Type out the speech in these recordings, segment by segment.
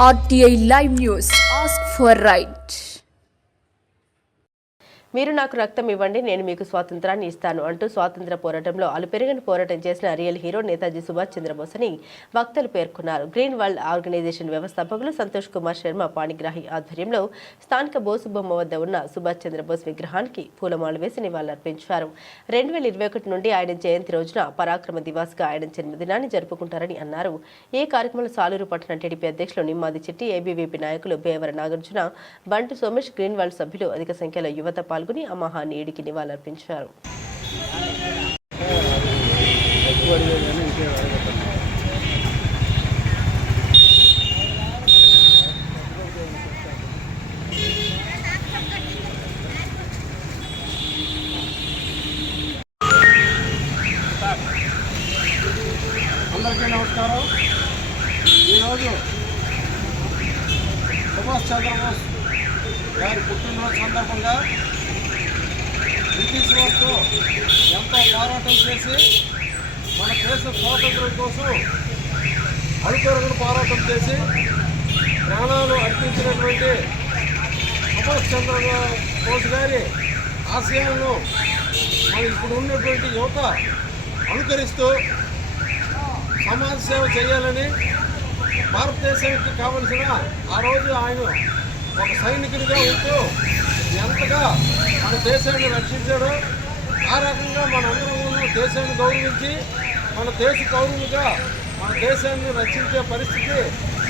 RTI Live News. Ask for right. మీరు నాకు రక్తం ఇవ్వండి, నేను మీకు స్వాతంత్రాన్ని ఇస్తాను అంటూ స్వాతంత్ర పోరాటంలో అలుపెరగని పోరాటం చేసిన రియల్ హీరో నేతాజీ సుభాష్ చంద్రబోస్ అని వక్తలు పేర్కొన్నారు. గ్రీన్ వరల్డ్ ఆర్గనైజేషన్ వ్యవస్థాపకులు సంతోష్ కుమార్ శర్మ పాణిగ్రాహి ఆధ్వర్యంలో స్థానిక బోసు బొమ్మ వద్ద ఉన్న సుభాష్ చంద్రబోస్ విగ్రహానికి పూలమాల వేసి నివాళులర్పించారు. 2021 నుండి ఆయన జయంతి రోజున పరాక్రమ దివాస్గా ఆయన జన్మదినాన్ని జరుపుకుంటారని అన్నారు. ఈ కార్యక్రమంలో సాలూరు పట్టణ టీడీపీ అధ్యక్షులు నిమ్మాది చిట్టి, ఏబీవీపీ నాయకులు బేవర నాగార్జున, బంటు సోమేష్, గ్రీన్ వరల్డ్ సభ్యులు అధిక సంఖ్యలో యువత పాల్గొని ఆ మహానీయుడికి నివాళులర్పించారు. అందరికీ నమస్కారం. ఈరోజు సుభాష్ చంద్రబోస్ గారి పుట్టినరోజు సందర్భంగా బ్రిటిష్ వారితో ఎంతో పోరాటం చేసి మన దేశ స్వాతంత్రం కోసం అలుపెరగని పోరాటం చేసి ప్రాణాలు అర్పించినటువంటి సుభాష్ చంద్రబోస్ గారి ఆశయాలను మన ఇప్పుడు ఉన్నటువంటి యువత అనుకరిస్తూ సమాజ సేవ చేయాలని, భారతదేశానికి కావలసిన ఆ రోజు ఆయన ఒక సైనికుడిగా ఉంటూ ఎంతగా మన దేశాన్ని రక్షించాడో ఆ రకంగా మనందరం దేశాన్ని గౌరవించి మన దేశ పౌరులుగా మన దేశాన్ని రక్షించే పరిస్థితి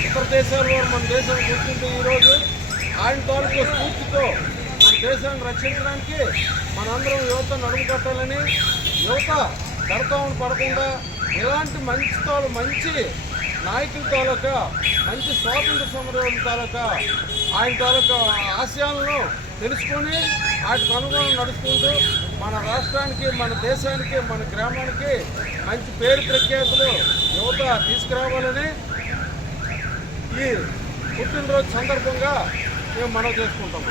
ఇతర దేశాల వారు మన దేశాన్ని గుర్తింటే ఈరోజు ఆయన తాలూకు స్ఫూర్తితో మన దేశాన్ని రక్షించడానికి మనందరం యువత నడుము కట్టాలని, యువత గడతామని పడకుండా ఇలాంటి మంచి నాయకుల తాలూకా మంచి స్వాతంత్ర సమరం తాలూకా ఆయన తాలూకా ఆశయాలను తెలుసుకొని వాటికి అనుగుణంగా నడుచుకుంటూ మన రాష్ట్రానికి, మన దేశానికి, మన గ్రామానికి మంచి పేరు ప్రఖ్యాతులు యువత తీసుకురావాలని ఈ పుట్టినరోజు సందర్భంగా మేము మనవి చేసుకుంటాము.